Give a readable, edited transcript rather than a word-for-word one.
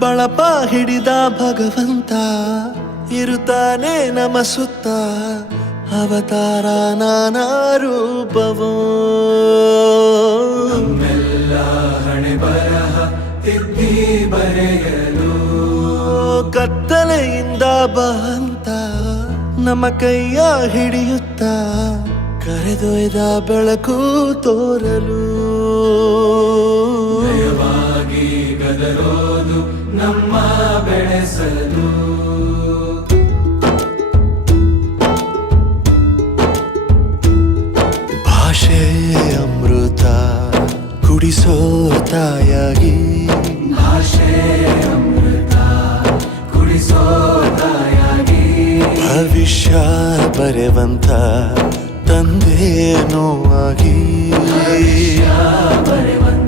ಬಳಪ ಹಿಡಿದ ಭಗವಂತ ಇರುತ್ತಾನೆ ನಮ ಸುತ್ತ ಅವತಾರ ನಾನಾ ರೂಪವೋ ನಮ್ಮೆಲ್ಲ ಹಣೆ ಬರಹ ತಿದ್ದಿ ಬರೆಯಲು ಕತ್ತಲೆಯಿಂದ ಬಂತ ನಮ್ಮ ಕೈಯ ಹಿಡಿಯುತ್ತ ಕರೆದೊಯ್ದ ಬೆಳಕು ತೋರಲು ಭಯವಾಗಿ ಗದರೋದು ನಮ್ಮ ಬೆಳೆಸಲು ಭಾಷೆ ಅಮೃತ ಕುಡಿಸೋ ತಾಯಾಗಿ ಭಾಷೆ ಅಮೃತ ಕುಡಿಸೋ ತಾಯಾಗಿ ಭವಿಷ್ಯ ಬರೆವಂತ ತಂದೇನೋ ಆಗಿ ಬರೆವಂತ